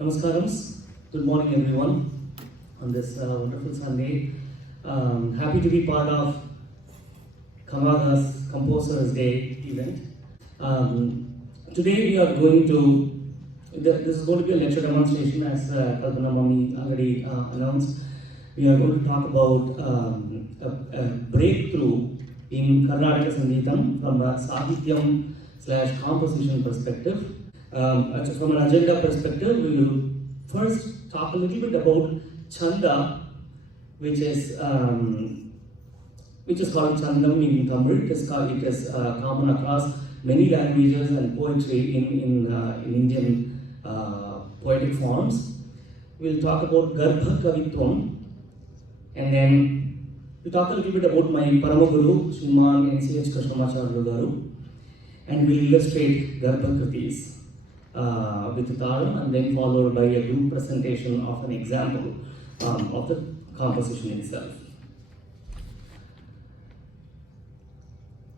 Namaskar. Good morning, everyone, on this wonderful Sunday. Happy to be part of Camaga's Composers Day event. Today we are going to, this is going to be a lecture demonstration as Kalpana Mami already announced. We are going to talk about a breakthrough in Karnataka Sangeetam from a Sahityam/composition perspective. From an agenda perspective, we will first talk a little bit about Chanda, which is called Chandam in Tamil. It is common across many languages and poetry in Indian poetic forms. We'll talk about Garbha Kavitvam, and then we'll talk a little bit about my Paramaguru, Sriman N.C.H. Krishnamacharya Garu, and we'll illustrate Garbha Krithis with Taram, and then followed by a group presentation of an example of the composition itself.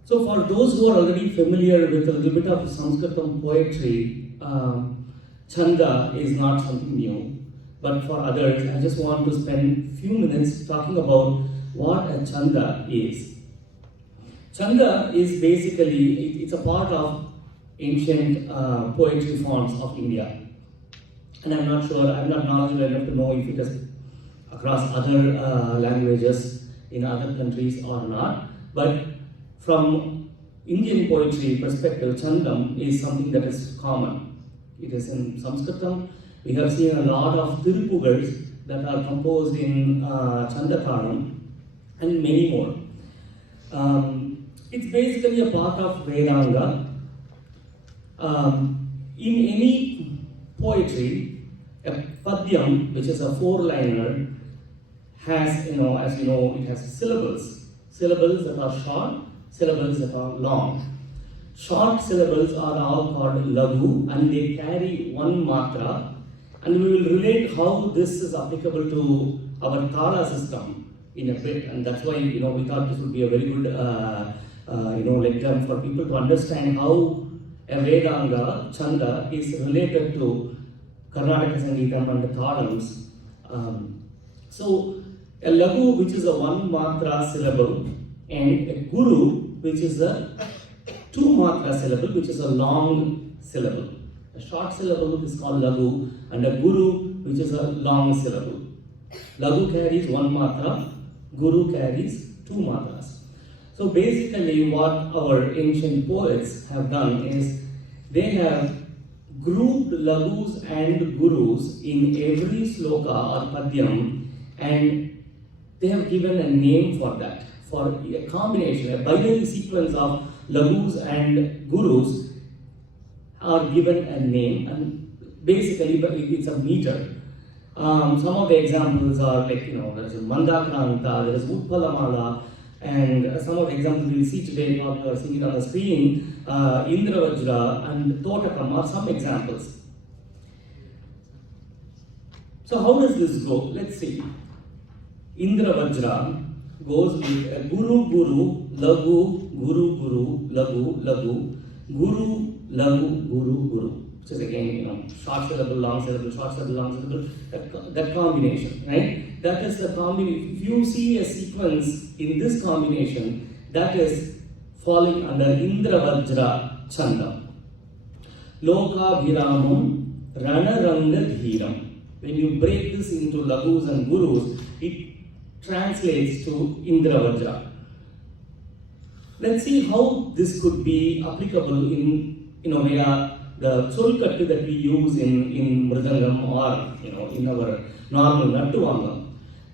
So for those who are already familiar with a little bit of Sanskritam poetry, Chanda is not something new. But for others, I just want to spend a few minutes talking about what a Chanda is. Chanda is basically, it's a part of ancient poetry forms of India. And I'm not knowledgeable enough to know if it is across other languages in other countries or not. But from Indian poetry perspective, Chandam is something that is common. It is in Sanskritam. We have seen a lot of Tirupugals that are composed in Chandakalam and many more. It's basically a part of Vedanga. In any poetry, a padyam, which is a four-liner, has, as you know, it has syllables. Syllables that are short, syllables that are long. Short syllables are all called lagu, and they carry one matra. And we will relate how this is applicable to our Tala system in a bit, and that's why we thought this would be a very good lecture for people to understand how a Vedanga, Chanda, is related to Karnataka Sangeetam and the Talams. So a lagu, which is a one matra syllable, and a guru, which is a two matra syllable, which is a long syllable. A short syllable is called lagu, and a guru, which is a long syllable. Lagu carries one matra, guru carries two matras. So basically what our ancient poets have done is they have grouped lagus and gurus in every sloka or padyam, and they have given a name for that. For a combination, a binary sequence of lagus and gurus are given a name, and basically it's a meter. Some of the examples are like, there's Mandakranta, there is Utpalamala, and some of the examples we'll see today, probably are seeing it on the screen, Indravajra and Totakam are some examples. So how does this go? Let's see. Indravajra goes with a guru, guru, lagu, guru, guru, lagu, lagu, guru, lagu, guru, guru. Which is again, short syllable, long syllable, short syllable, long syllable, that combination, right? That is the combination. If you see a sequence in this combination, that is falling under Indravajra Chanda. Loka Bhiramam Ranaranga Dhiram. When you break this into lagus and gurus, it translates to Indravajra. Let's see how this could be applicable in, via the solkattu that we use in Mridangam or, in our normal Nattuvangam.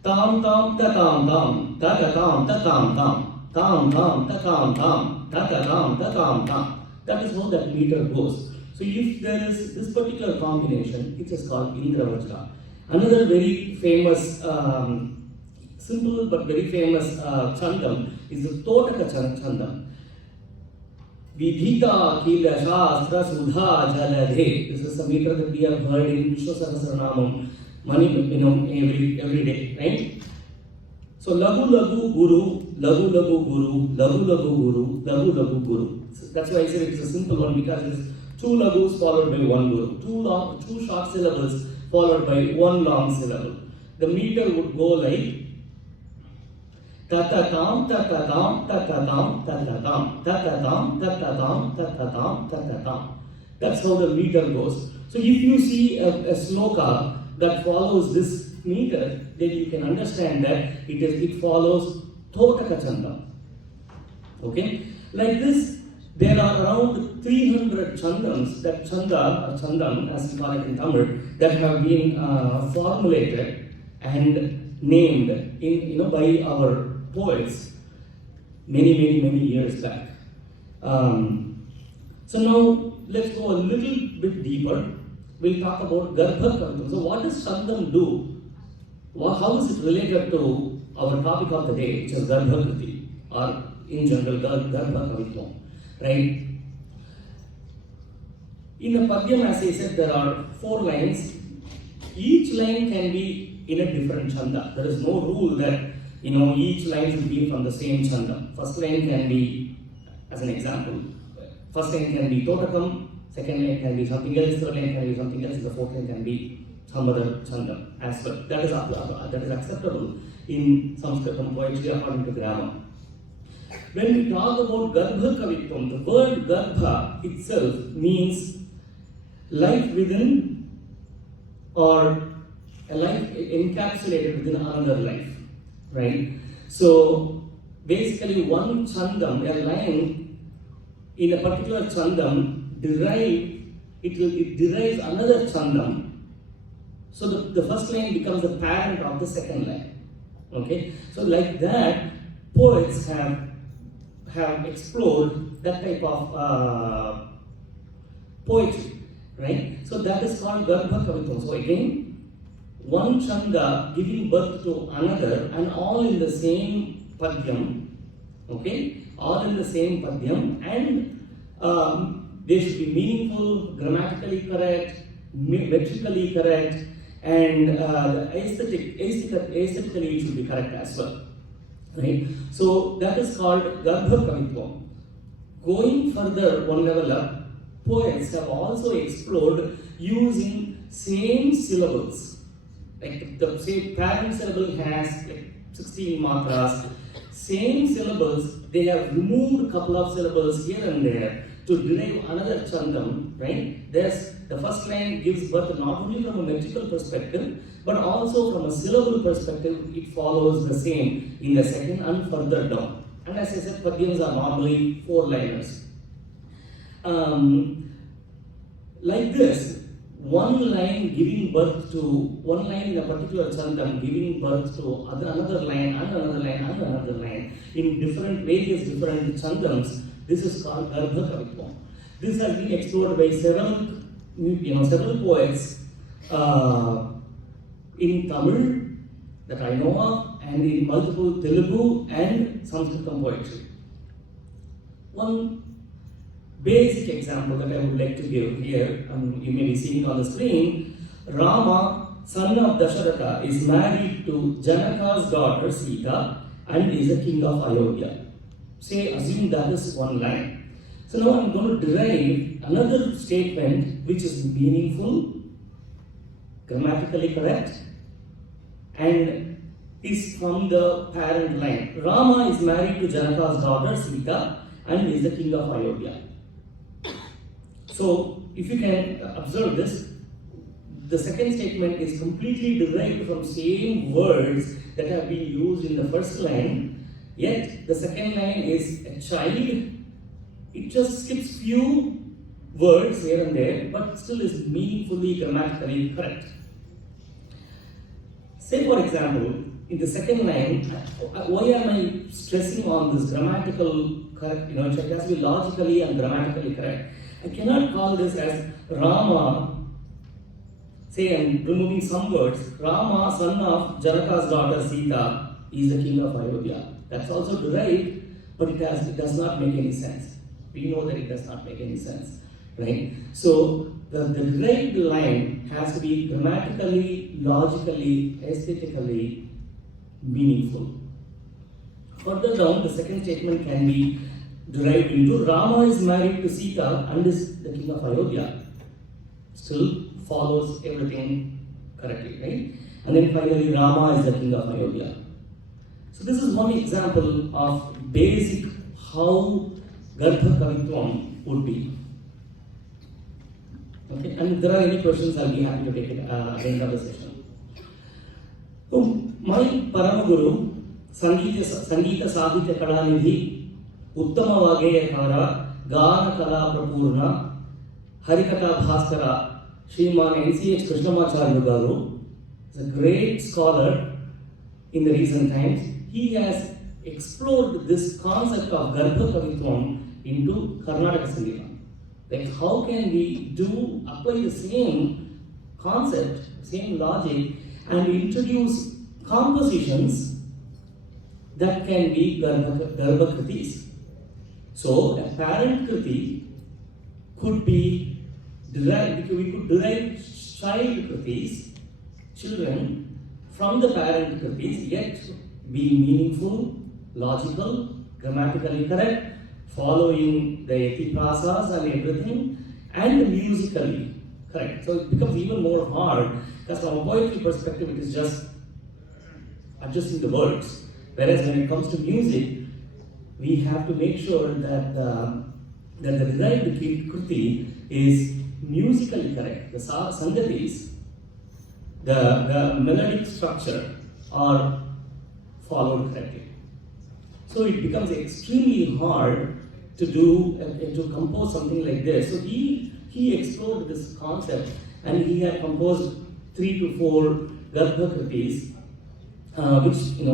Tam tam ta tam tam, ta ta tam ta tam tam, tam tam ta tam tam, ta ta tam ta tam tam. That is how that meter goes. So if there is this particular combination, it is called Indravajra. Another very famous, simple but very famous Chandam is the Totaka Chandam. Vidhita Kila Shastra Sudha Jaladhe. This is a meter that we have heard in Vishnu Sahasranamam every day, right? So lagu lagu guru, lagu lagu guru, lagu lagu guru, lagu lagu guru. So that's why I said it's a simple one, because it's two lagus followed by one guru. Two short syllables followed by one long syllable. The meter would go like ta-ta-tam, ta-ta-tam, ta-ta-tam, ta-ta-tam, ta-ta-tam, ta-ta-tam, ta-ta-tam, ta-ta-tam. That's how the meter goes. So if you see a sloka that follows this meter, then you can understand that it follows Totaka Chanda. Okay? Like this, there are around 300 chandans, that chanda, or chandan as we call it in Tamil, that have been formulated and named by our poets many years back. So now let's go a little bit deeper. We'll talk about Garbha Kavitvam. So what does Chandam do? How is it related to our topic of the day, which is Garbha Kriti, or in general Garbha Kavitvam, right? In a Padyam, as I said, there are 4 lines. Each line can be in a different chanda. There is no rule that each line should be from the same chanda. First line can be, as an example, first line can be Totakam, second line can be something else, third line can be something else, the fourth line can be some other chanda as well. That is acceptable in Sanskritam poetry according to grammar. When we talk about Garbha Kavitvam, the word Garbha itself means life within, or a life encapsulated within another life, right? So basically one chandam, a line in a particular chandam derives another chandam. So the first line becomes the parent of the second line. Okay? So like that, poets have explored that type of poetry, right? So that is called Garbha Kavitvam. So again, one chanda giving birth to another, and all in the same padyam, okay? All in the same padyam, and they should be meaningful, grammatically correct, metrically correct, and aesthetically it should be correct as well, right? So that is called Garbha Kavitvam. Going further one level up, poets have also explored using same syllables. Like the say parent syllable has like 16 matras. Same syllables, they have removed a couple of syllables here and there to derive another chandam, right? The first line gives birth not only from a metrical perspective, but also from a syllable perspective, it follows the same in the second and further down. And as I said, padyams are normally 4-liners. Like this, one line in a particular chandam giving birth to another line and another line and another line in various different chandams. This is called Garbha Kavitvam. This has been explored by several poets in Tamil that I know of, and in multiple Telugu and Sanskritam poetry. One basic example that I would like to give here, and you may be seeing on the screen. Rama, son of Dasharatha, is married to Janaka's daughter Sita and is the king of Ayodhya. Assume that is one line. So now I'm going to derive another statement which is meaningful, grammatically correct, and is from the parent line. Rama is married to Janaka's daughter Sita and is the king of Ayodhya. So if you can observe this, the second statement is completely derived from same words that have been used in the first line, yet the second line is a child. It just skips few words here and there, but still is meaningfully grammatically correct. Say for example, in the second line, why am I stressing on this grammatical correct? It has to be logically and grammatically correct. I cannot call this as Rama, say I'm removing some words, Rama, son of Janaka's daughter Sita, is the king of Ayodhya. That's also derived, but it does not make any sense. We know that it does not make any sense, right? So the derived line has to be grammatically, logically, aesthetically meaningful. Further down, the second statement can be derived into Rama is married to Sita and is the king of Ayodhya. Still follows everything correctly, right? And then finally, Rama is the king of Ayodhya. So this is one example of basic how Garbha Kavitvam would be. Okay, and if there are any questions, I'll be happy to take it at the end of the session. So, my Paramaguru, Sangeeta Sahitya Kalanidhi, Uttama Vageyakara, Gana Kala Prapurna, Harikata Bhaskara, Sriman N.C.H. Krishnamacharya Garu is a great scholar in the recent times. He has explored this concept of Garbha Kavitvam into Karnataka Sangeeta. Like how can we apply the same concept, same logic, and introduce compositions that can be Garbha Krithis. So a parent Krithi could be derived, we could derive child Krithis, children, from the parent Krithis, yet be meaningful, logical, grammatically correct, following the etiprasas and everything, and musically correct. So it becomes even more hard because from a poetry perspective, it is just adjusting the words. Whereas when it comes to music, we have to make sure that the derived Krithi is musically correct. The sangatis, the melodic structure are followed correctly. So it becomes extremely hard to compose something like this. So he explored this concept and he had composed 3 to 4 Garbha Kritis, which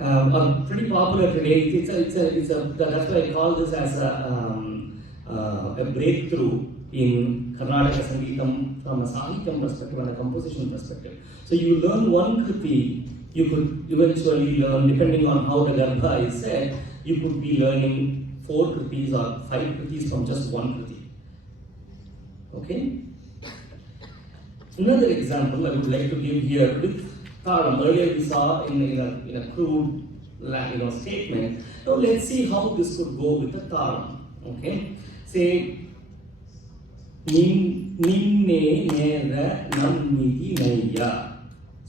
are pretty popular today. That's why I call this as a breakthrough in Karnataka Sangeetam from a Sahityam perspective and a composition perspective. So you learn one Kriti, you could eventually learn, depending on how the Garbha is said, you could be learning 4 Kritis or 5 Kritis from just one Kriti. Okay? Another example I would like to give here with Taram. Earlier we saw in a crude statement. Now let's see how this could go with the Taram. Okay? Say, Ninne Nera Nammiti Naya.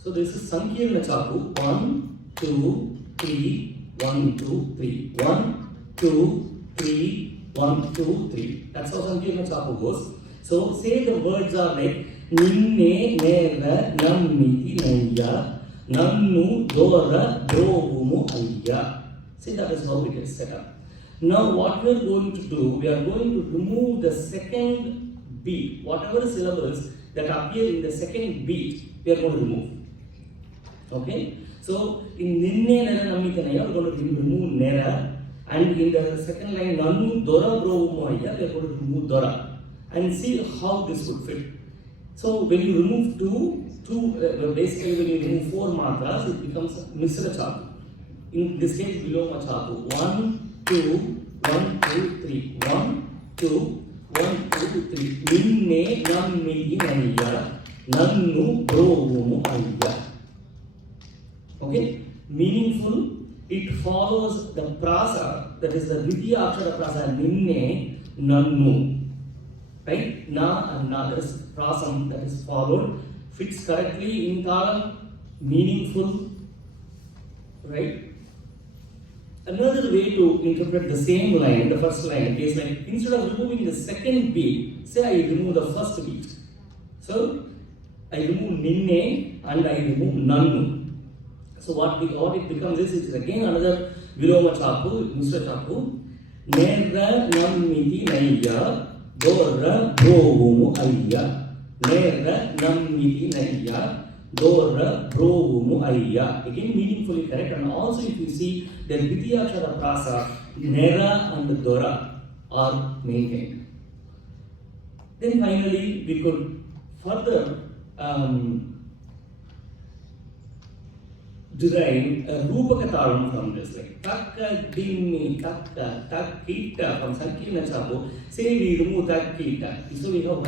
So this is Sankirna Chapu. 1, 2, 3, 1, 2, 3. 1, 2, 3, 1, 2, 3. That's how Sankirna Chapu goes. So say the words are like Ninne Nera Nammiti Naya Nannu Dora Drovumu Ayya. See, that is how it is set up. Now what we are going to do, we are going to remove the second beat. Whatever syllables that appear in the second beat, we are going to remove. Okay? So in Ninne Nera Nammiti Naya, we are going to remove Nera. And in the second line, Nannu Dora Drovumu Ayya, we are going to remove Dora. And see how this would fit. So when you remove basically when you remove 4 matras, it becomes Misra Chapu. In this case, Viloma Chapu. 1, 2, 1, 2, 3. 1, 2, 1, 2, 3. Ninne Nammiti Naya Nannu Drovumu Ayya. Okay? Meaningful. It follows the prasa, that is the Vidya Akshara prasa, Ninne Nannu. Right? Na and na, that is prasam that is followed, fits correctly in talam, meaningful. Right? Another way to interpret the same line, the first line, is like instead of removing the second beat, say I remove the first beat. So I remove ninne and I remove nannu. So what it becomes is again another Viloma Chapu, Misra Chapu. Nera Nammiti Naya Dora Drovumu Ayya. Nera Nammiti Naya Dora Drovumu Ayya. Again meaningfully correct, and also if you see the Vidya Akshara Prasa, Nera and Dora are maintained. Then finally we could further derive a Rupaka Taram from this, like Takka, Dimmi, Takka, Takkita from Sankirna Chapu. Say we remove Takkita. So we have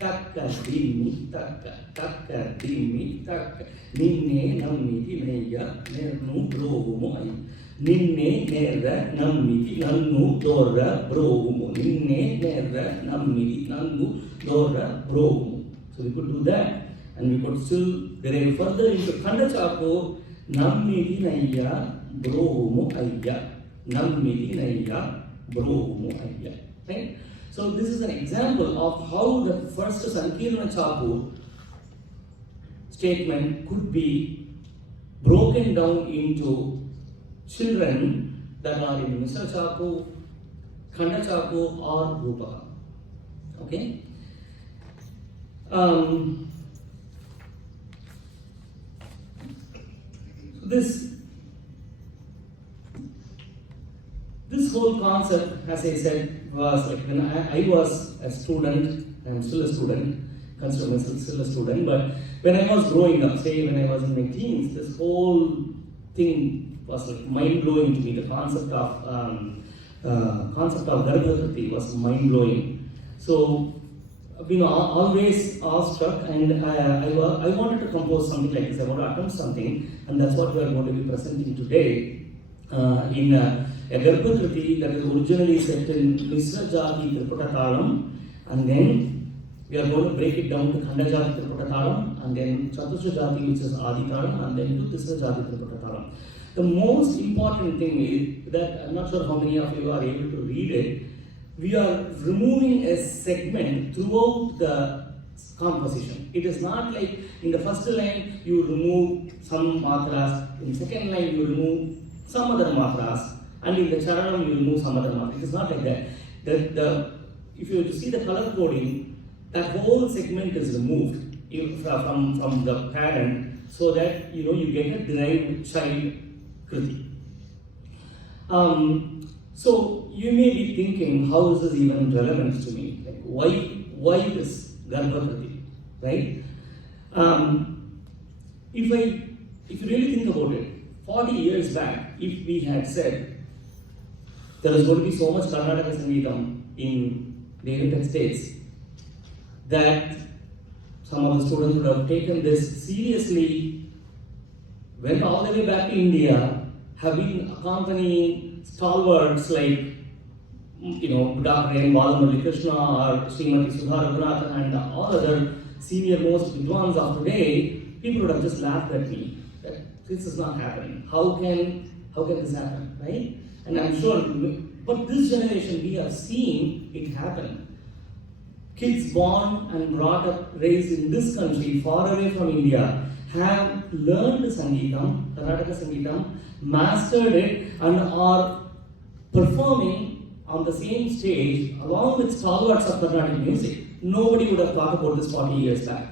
Takka, Dimmi, Takka, Takka, Dimmi, Takka. Ninne Nammiti Naya Nannu Drovumu Ayya. Ninne Nera Nammiti Nannu Dora Drovumu. Ninne Nera Nammiti Nannu Dora Drovumu. So we could do that. And we could still derive further into Khanda Chapo, Nammidi Naya, Brohumu Ayya. Nammidi Naya, Brohumu Ayya. Right? So this is an example of how the first Sankirana Chapu statement could be broken down into children that are in Mr. Chapu, Khanda Chapu or Rupaka. Okay? This whole concept, as I said, was like when I was a student, I'm still a student, consider myself still a student, but when I was growing up, say when I was in my teens, this whole thing was like mind-blowing to me. The concept of Garbha was mind-blowing. So, always awestruck, and I wanted to compose something like this. I want to attempt something, and that's what we are going to be presenting today in a Garbha that is originally set in Misra Jati Tripura Talam, and then we are going to break it down to Khanda Jati Tripura Talam, and then Chatusra Jati, which is Adi Talam, and then to Tisra Jati Tripura Talam. The most important thing is that I'm not sure how many of you are able to read it. We are removing a segment throughout the composition. It is not like in the first line you remove some matras, in the second line you remove some other matras, and in the charanam you remove some other matras. It is not like that. If you see the color coding, that whole segment is removed from the parent, so that you get a derived child kriti. So you may be thinking, how is this even relevant to me? Like, why this Garbha kriti, right? If you really think about it, 40 years back, if we had said there is going to be so much Karnataka Sangeetam in the United States, that some of the students would have taken this seriously, went all the way back to India, have been accompanying stalwarts like, Dr. N. Balamurali Krishna or Srimati Sudha Raghunathan and all other senior most Vidwans of today, people would have just laughed at me that this is not happening. How can this happen, right? And I'm sure, but this generation, we are seeing it happen. Kids born and brought up, raised in this country, far away from India, have learned Sangeetam, Karnataka Sangeetam, mastered it, and are performing on the same stage along with stalwarts of Carnatic music. Nobody would have thought about this 40 years back.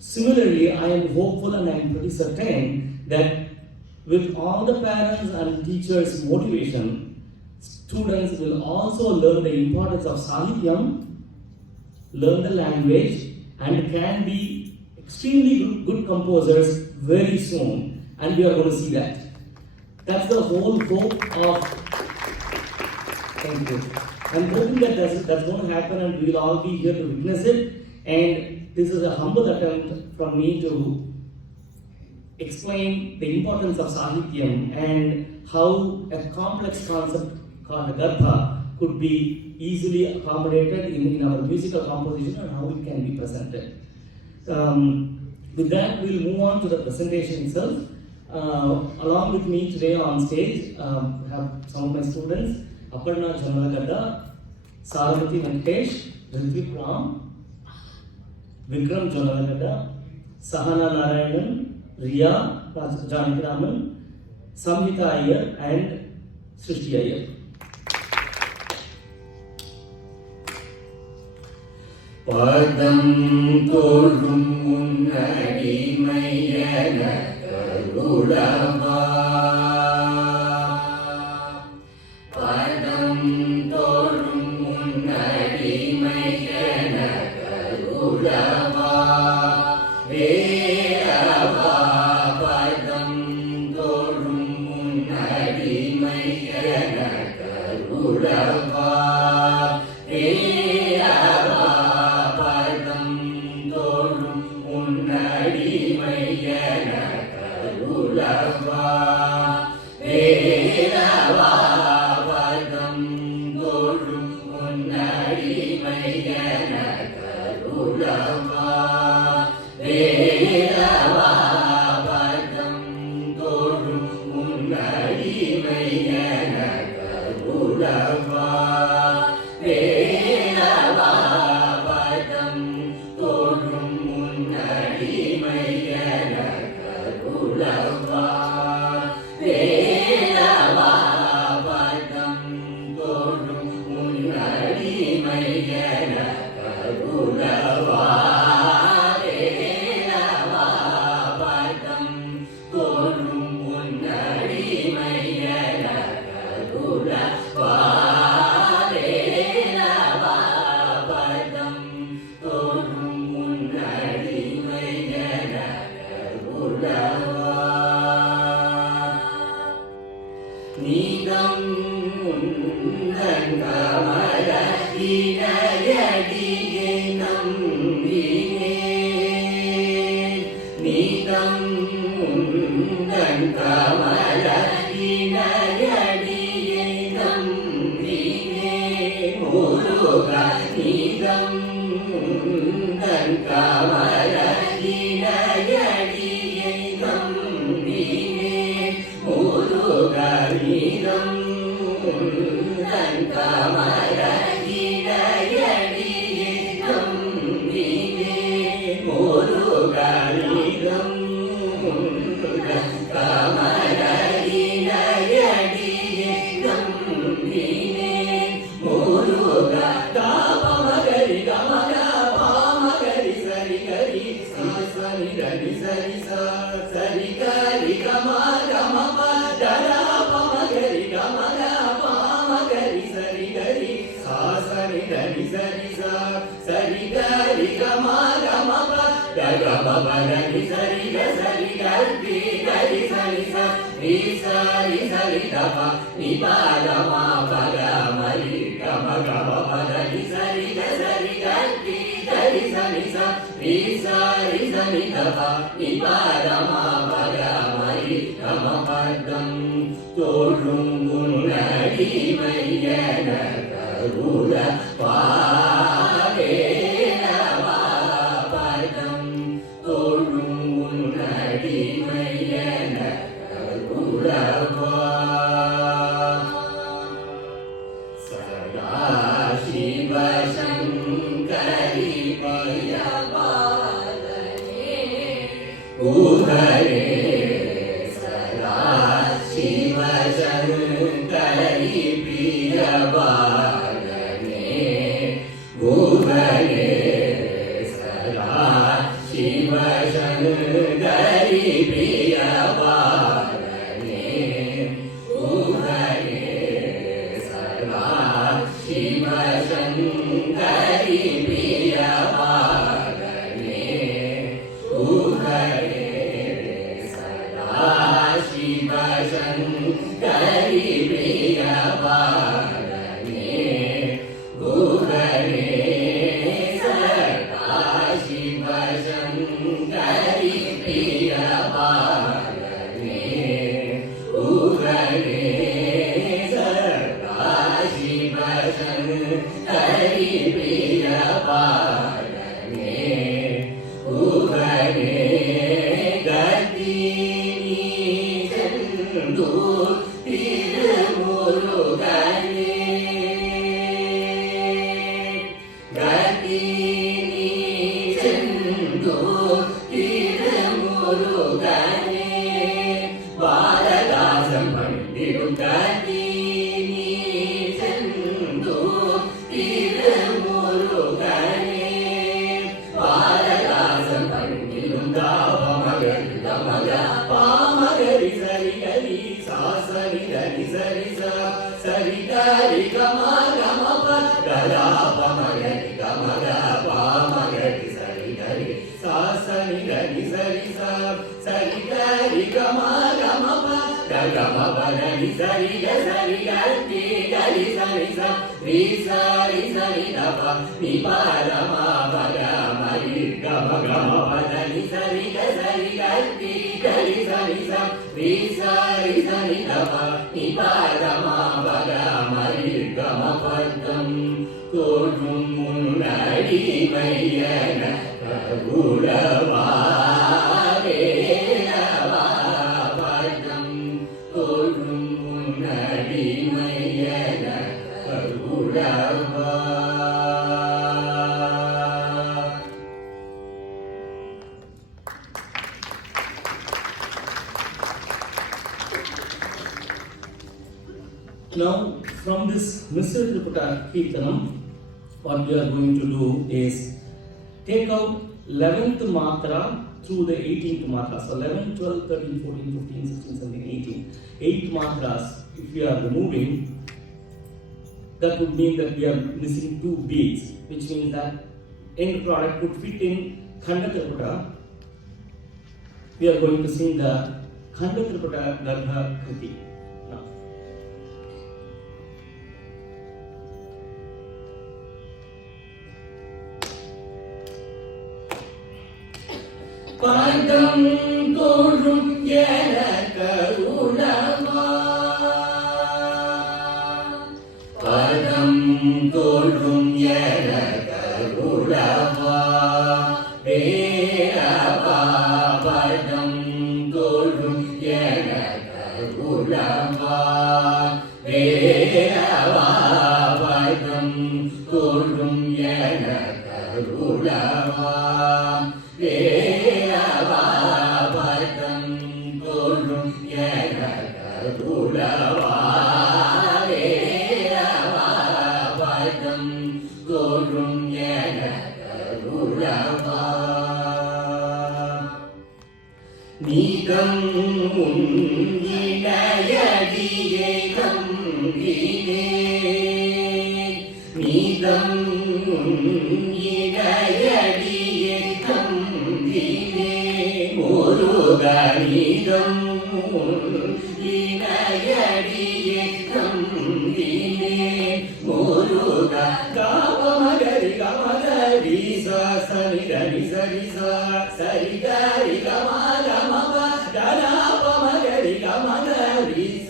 Similarly, I am hopeful and I am pretty certain that with all the parents and teachers' motivation, students will also learn the importance of Sahityam, learn the language, and can be extremely good composers very soon. And we are going to see that. That's the whole hope of. Thank you. I'm hoping that that's going to happen, and we will all be here to witness it. And this is a humble attempt from me to explain the importance of Sahityam and how a complex concept called Garbha could be easily accommodated in our musical composition and how it can be presented. With that, we'll move on to the presentation itself. Along with me today on stage, I have some of my students, Aparna Janalagada, Saramati Venkatesh, Ritvik Ram, Vikram Janalagada, Sahana Narayanan, Riya Janaki Raman, Samhita Iyer, and Srishti Iyer. Padam tolum unnadi mayana karulava. Padam tolum unnadi mayana karulava. Verava padam tolum unnadi mayana karulava. Now, from this Mr. Tripura Kirtanam, what we are going to do is take out 11th matra through the 18th matra. So 11, 12, 13, 14, 15, 16, 17, 18. 8 matras, if we are removing, that would mean that we are missing 2 beats, which means that end product could fit in Khanda Triputa. We are going to sing the Khanda Triputa Garbha Kriti. Now. Padam Torum Yanakarulama Padam Torum Yanakarulama Ve'apa Padam Torum Yanakarulama Ve'apa Padam Torum Yanakarulama நீதம் இணையடியே கம்பினே நீதம் இணையடியே கம்பினே முருக நீதம் இணையடியே கம்பினே முருக காமகரி கமகரி சரி கரி சரி சரி கரி கமக Sri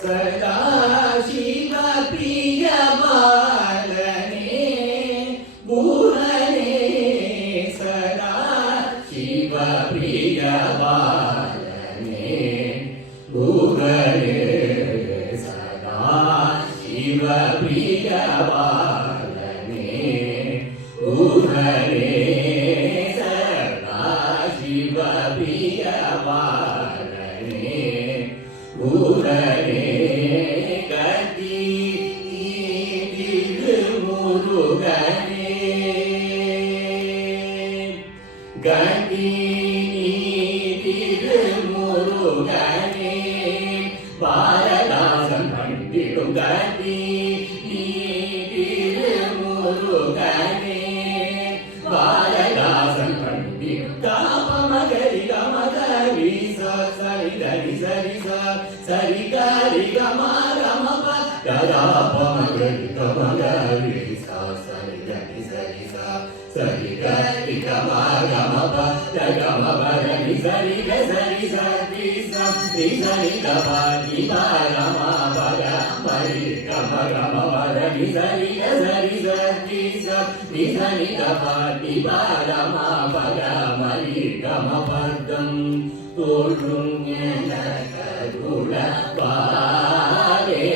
Sada Shiva Priya Balane Bhurane Sada Shiva Priya Balane Bhurane Sada Shiva Priya Balane Bhurane Sada Shiva Priya Balane Bhurane Sari gari gama gama pa gada pa magari gama gari sa sari gari sari gari gama gama pa gama magari sari sari sari sari gama ni pa gama pa gari gama gama magari sari sari sari sari gama ni pa gama pa gama padam tolum Ula Pare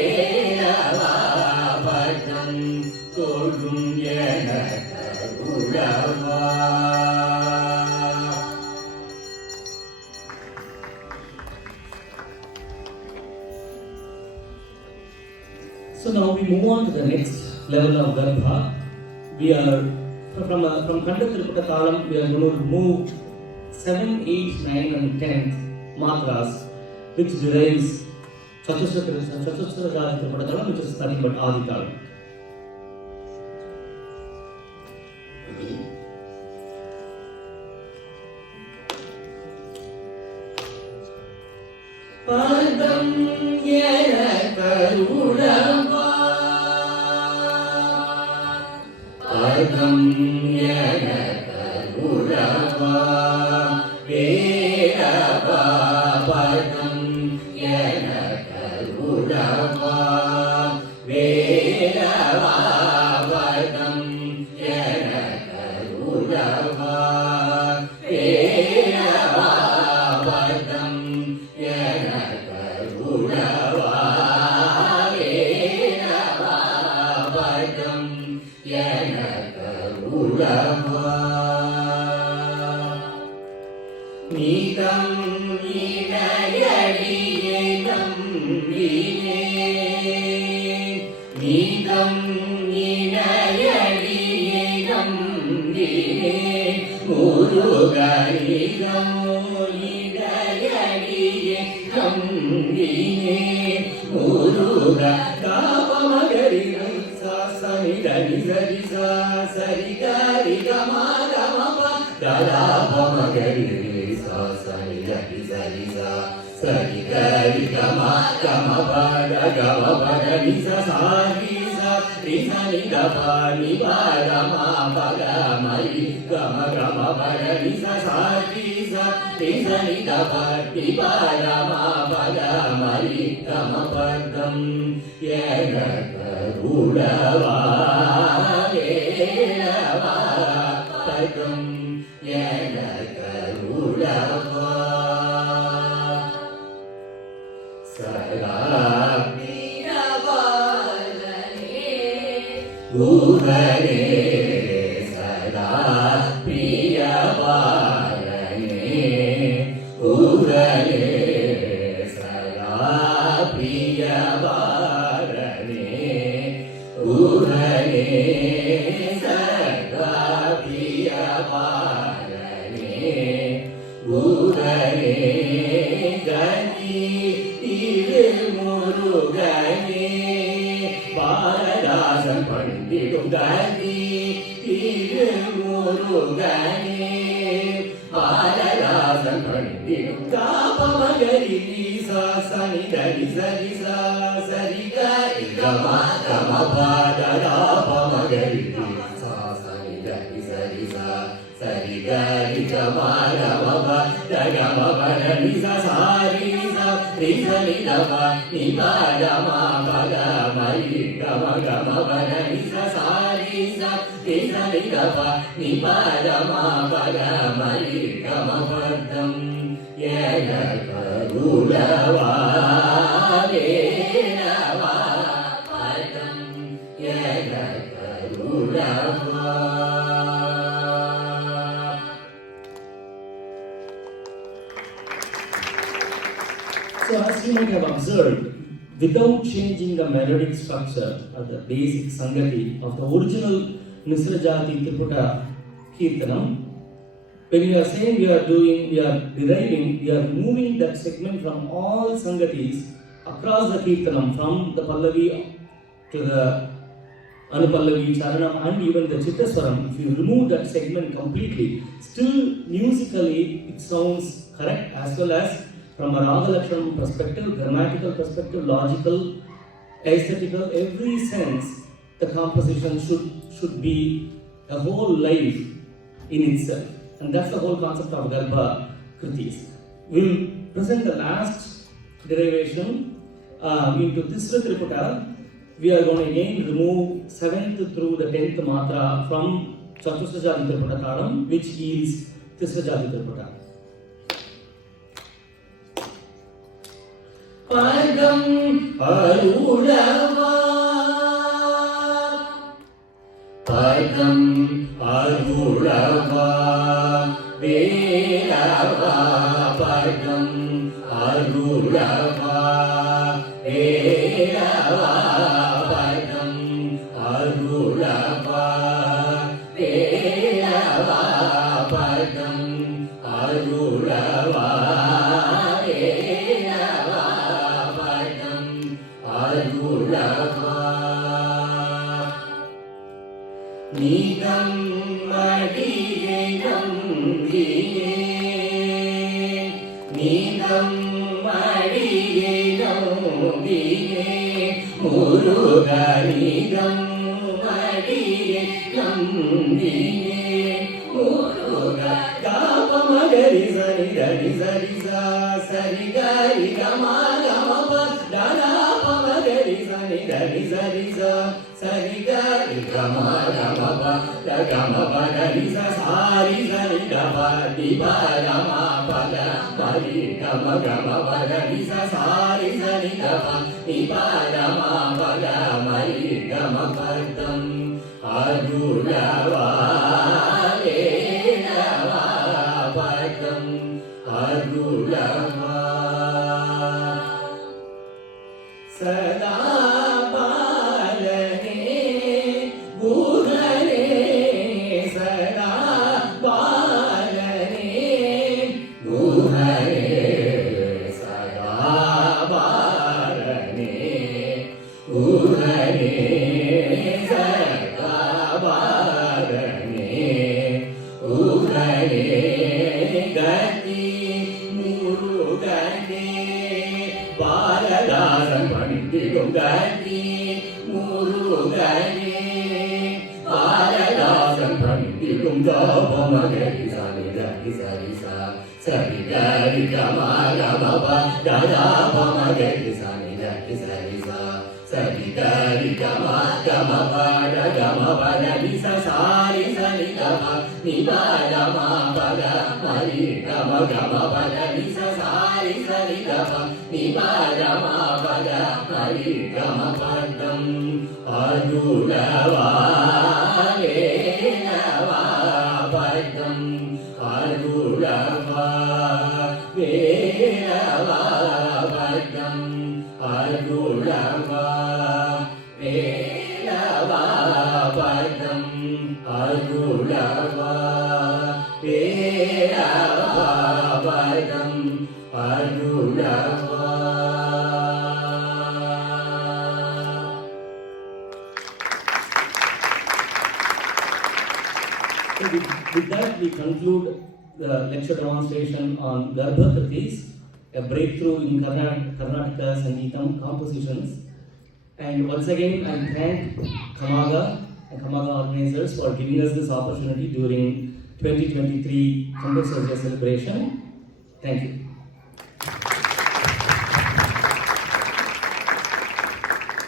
Padam Tolum Yanaka So now we move on to the next level of Garbha. We are from Khanda Triputa Talam, we are going to remove 7, 8, 9 and 10th matras, which derives Chatusra Triputa Talam, which is nothing but Adi Talam. Padam Yanaka Padam Yanaka Ve'apa Padam Yanaka Ve'apa Padam Yanaka Ve'apa நீதம் இணையடியே நம்பினே நீதம் இணையடியே நம்பினே முருகனிதம் இணையடியே நம்பினே முருக காபமகரி சனி தனி சரி சரி கரி comma கமப தலாபமகரி சனி தனி சரி சரி கரி comma கமப கமப தனி sorry சரி சனி தபனி பரமா பரமரி கம கம பரனி சாரி சரி சனி தபனி பரமா பரமரி கம பதம் உளவா வேளவா பதம் உளவா சதா குஹரே சதா பிரியபாலனே குஹரே சதா பிரியபாலனே குஹரே சதா பிரியபாலனே குஹரே கதி முருகனே பாரதாசன் பண்டிடும் கதி முருகனே பாரதாசன் பண்டிடும் காபமகரி சனி தனி சரி சரி கரி கமா கம பாதராபமகரி சனி தனி சரி சரி கரி கமா கம பாதகம பரணி சாரி சரி தப நி பரமா பரமரி கம கம பரணி சாரி சரி தப நி பரமா பரமரி கம பதம் கருளவா வேளவா பதம் கருளவா. So as you might have observed, without changing the melodic structure or the basic sangati of the original Nisrajati Triputa Kirtanam, when you are saying we are deriving, we are moving that segment from all sangatis across the Kirtanam, from the Pallavi to the Anupallavi, Charanam and even the Chittaswaram. If you remove that segment completely, still musically it sounds correct as well as from a Raga Lakshanam perspective, grammatical perspective, logical, aesthetical, every sense, the composition should be a whole life in itself. And that's the whole concept of Garbha Krithis. We will present the last derivation into Tisra Triputa. We are going to again remove 7th through the 10th matra from Chatusrajati Triputa Taram, which yields Tisrajati Triputa. பதம் அருளவா பதம் அருளவா வேளவா பதம் அருளவா வேளவா பதம் அருளவா வேளவா பதம் அருளவா நீதம் அடியே நம்பினே நீதம் அடியே நம்பினே முருகனிதம் அடியே நம்பினே முருக காபமகரி சனி தனி சரி சரி கரி கமா கமப தலாபமகரி சனி தனி சரி சரி கரி கமா கமப கமப தனி சாரி சரி தப தி பரமா பத மரி கம கமப தனி சாரி சரி தப தி பரமா பத மரி கம பதம் அருளவா வேளவா பதம் அருளவா சதா பாலனே குகனே சதா பாலனே குகனே சதா பாலனே குகனே சதா பாலனே குகனே கதி முருகனே பாலதாசன் பணித்திடும் கதி முருகனே பாலதாசன் பணித்திடும் ஜாபமகரி சரி சரி சரி சரி கரி கமகமப கதாபமகரி சரி சரி சரி சரி கரி கமகமப கமபதி சரி சரி கம நிபதம பத மரி கமகமபதி சரி சரி கம நிபதம பத மரி கமபதம் அருளவா வேலவா பதம் அருளவா வேலவா பதம் அருளவா வேலவா பதம் அருளவா வேலவா பதம் அருளவா. So with that, we conclude the lecture demonstration on Garbha Krithis, a breakthrough in Karnataka Sangeetam compositions. And once again, I thank Camaga and Camaga organizers for giving us this opportunity during 2023 Composers Day celebration. Thank you.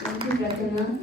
Thank you, Prasanna.